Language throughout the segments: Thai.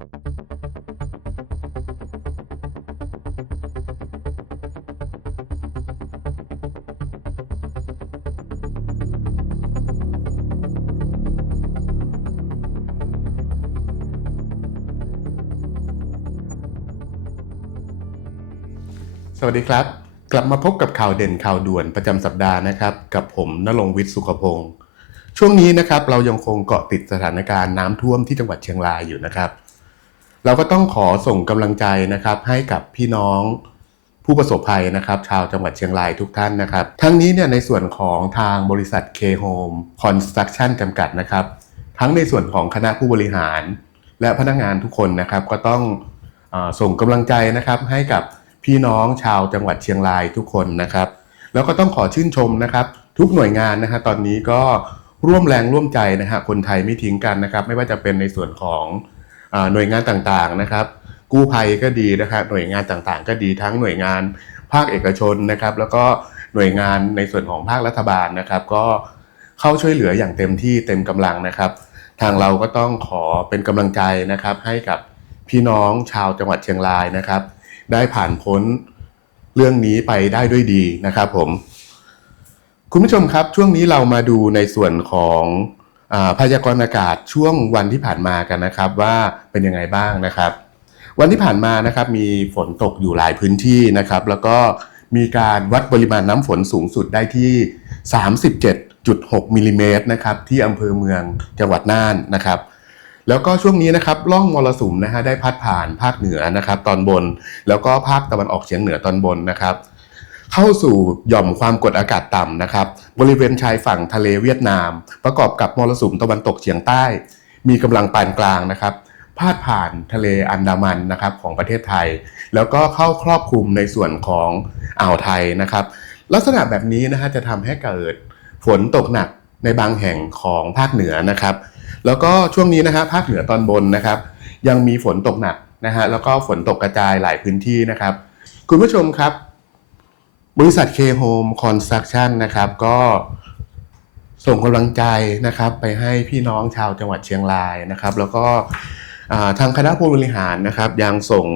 สวัสดีครับ กลับมาพบกับข่าวเด่นข่าวด่วนประจำสัปดาห์นะครับ กับผมนรงวิทย์สุขพงศ์ช่วงนี้นะครับเรายังคงเกาะติดสถานการณ์น้ำท่วมที่จังหวัดเชียงรายอยู่นะครับ เราก็ต้องขอส่งกำลังใจนะครับให้กับพี่น้องผู้ประสบภัยนะครับ ชาวจังหวัดเชียงรายทุกท่านนะครับ ทั้งนี้เนี่ยในส่วนของทางบริษัท K Home Construction จำกัดนะครับ ทั้งในส่วนของคณะผู้บริหาร และพนักงานทุกคนนะครับ ก็ต้องอส่งกำลังใจนะครับให้กับพี่น้องชาวจังหวัดเชียงรายทุกคนนะครับ แล้วก็ต้องขอชื่นชมนะครับ ทุกหน่วยงานนะฮะตอนนี้ก็ร่วมแรงร่วมใจนะฮะคนไทยไม่ทิ้งกันนะครับ ไม่ว่าจะเป็นในส่วนของ หน่วยงานต่างๆนะครับ กู้ภัยก็ดีนะครับหน่วยงานต่างๆ ก็ดีทั้งหน่วยงานภาคเอกชนนะครับ แล้วก็หน่วยงานในส่วนของภาครัฐบาลนะครับ ก็เข้าช่วยเหลืออย่างเต็มที่เต็มกำลังนะครับ ทางเราก็ต้องขอเป็นกำลังใจนะครับ ให้กับพี่น้องชาวจังหวัดเชียงรายนะครับ ได้ผ่านพ้นเรื่องนี้ไปได้ด้วยดีนะครับผม คุณผู้ชมครับช่วงนี้เรามาดูในส่วนของ พยากรณ์อากาศช่วงวันที่ผ่านมากันนะครับว่าเป็นยังไงบ้างนะครับ วันที่ผ่านมานะครับมีฝนตกอยู่หลายพื้นที่นะครับ แล้วก็มีการวัดปริมาณน้ำฝนสูงสุดได้ที่ 37.6มิลลิเมตรนะครับที่อำเภอเมืองจังหวัดน่านนะครับแล้วก็ช่วงนี้นะครับร่องมรสุมนะฮะได้พัดผ่านภาคเหนือนะครับ ตอนบนแล้วก็ภาคตะวันออกเฉียงเหนือตอนบนนะครับ เข้าสู่หย่อมความกดอากาศต่ำนะครับ บริเวณชายฝั่งทะเลเวียดนาม ประกอบกับมรสุมตะวันตกเฉียงใต้ มีกำลังปานกลางนะครับพาดผ่านทะเลอันดามันนะครับของประเทศไทย แล้วก็เข้าครอบคลุมในส่วนของอ่าวไทยนะครับ ลักษณะแบบนี้นะฮะจะทำให้เกิดฝนตกหนักในบางแห่งของภาคเหนือนะครับ แล้วก็ช่วงนี้นะฮะภาคเหนือตอนบนนะครับ ยังมีฝนตกหนักนะฮะแล้วก็ฝนตกกระจายหลายพื้นที่นะครับ คุณผู้ชมครับ บริษัท K Home Construction นะครับก็ส่งกำลังใจนะครับไปให้พี่น้องชาวจังหวัดเชียงรายนะครับ แล้วก็ทางคณะผู้บริหารนะครับยังส่ง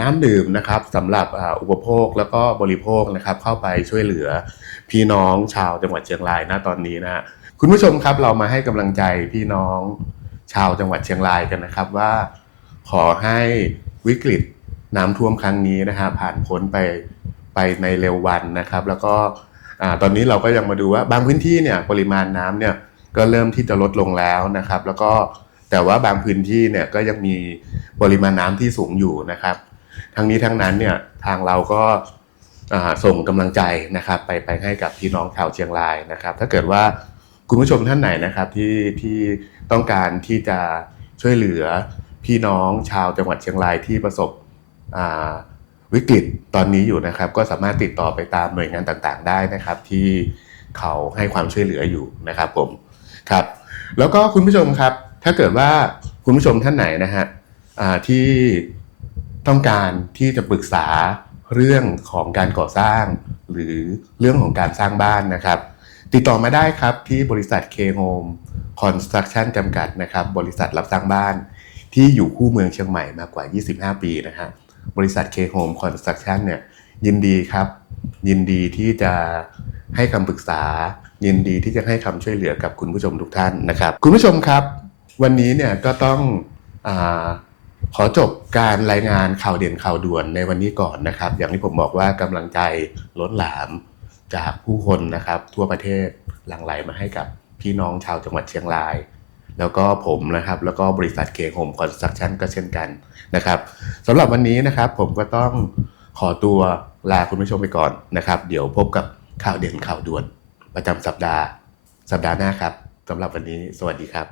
น้ำดื่มนะครับสำหรับอุปโภคแล้วก็บริโภคนะครับเข้าไปช่วยเหลือพี่น้องชาวจังหวัดเชียงรายณตอนนี้นะคุณผู้ชมครับเรามาให้กำลังใจพี่น้องชาวจังหวัดเชียงรายกันนะครับว่าขอให้วิกฤตน้ำท่วมครั้งนี้นะฮะผ่านพ้นไป ไปในเร็ววันนะครับ แล้วก็ตอนนี้เราก็ยังมาดูว่าบางพื้นที่เนี่ยปริมาณน้ำเนี่ยก็เริ่มที่จะลดลงแล้วนะครับ แล้วก็แต่ว่าบางพื้นที่เนี่ยก็ยังมีปริมาณน้ำที่สูงอยู่นะครับ ทั้งนี้ทั้งนั้นเนี่ยทางเราก็ส่งกำลังใจนะครับไปไปให้กับพี่น้องชาวเชียงรายนะครับ ถ้าเกิดว่าคุณผู้ชมท่านไหนนะครับที่ที่ต้องการที่จะช่วยเหลือพี่น้องชาวจังหวัดเชียงรายที่ประสบ วิกฤตตอนนี้อยู่นะครับ ก็สามารถติดต่อไปตามหน่วยงานต่างๆ ได้นะครับ ที่เขาให้ความช่วยเหลืออยู่นะครับผมครับ แล้วก็คุณผู้ชมครับ ถ้าเกิดว่าคุณผู้ชมท่านไหนนะฮะที่ต้องการที่จะปรึกษาเรื่องของการก่อสร้าง หรือเรื่องของการสร้างบ้านนะครับ ติดต่อมาได้ครับที่บริษัท K Home Construction จำกัดนะครับ บริษัทรับสร้างบ้านที่อยู่คู่เมืองเชียงใหม่มากกว่า 25 ปีนะฮะ บริษัท K Home Construction เนี่ยยินดีครับ ยินดีที่จะให้คำปรึกษา ยินดีที่จะให้คำช่วยเหลือกับคุณผู้ชมทุกท่านนะครับ คุณผู้ชมครับ วันนี้เนี่ยก็ต้องอขอจบการรายงานข่าวเด่นข่าวด่วนในวันนี้ก่อนนะครับ อย่างที่ผมบอกว่ากำลังใจล้นหลามจากผู้คนนะครับ ทั่วประเทศหลั่งไหลมาให้กับพี่น้องชาวจังหวัดเชียงราย แล้วก็ผมนะครับแล้วก็บริษัทเคโฮมคอนสตรักชั่นก็เช่นกันนะครับสำหรับวันนี้นะครับผมก็ต้องขอตัวลาคุณผู้ชมไปก่อนนะครับ เดี๋ยวพบกับข่าวเด่นข่าวด่วน ประจำสัปดาห์ สัปดาห์หน้าครับสำหรับวันนี้สวัสดีครับ